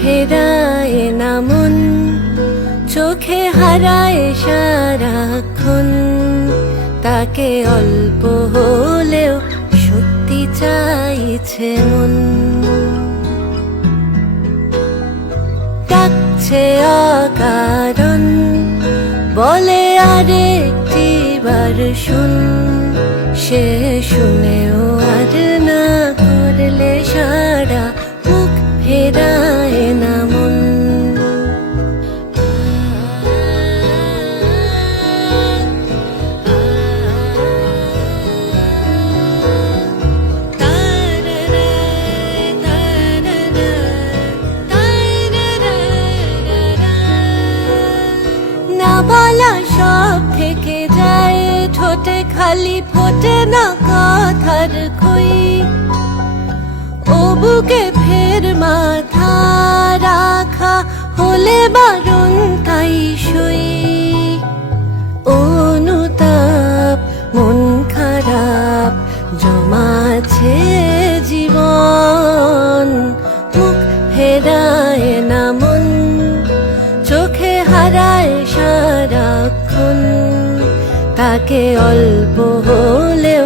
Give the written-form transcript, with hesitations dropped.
ফেরায় না মন, চোখে হারায় সারাক্ষণ। তাকে অল্প হলেও সত্যি চাইছে মন। ডাকছে অকারণ, বলে আরেকটি বার শুন। সে শুনেও আর না করলে সারা, মুখ ফেরায় না মন। না বলা সব থেকে যায় ঠোঁটে, খালি ফোটে না কথার খই। ও বুকে ফের মাথা রাখা হলে বারণ তাই সই। অনুতাপ মন খারাপ জমাছে জীবন, মুখ ফেরায় না মন, চোখে হারায় সারাক্ষণ। তাকে অল্প হলেও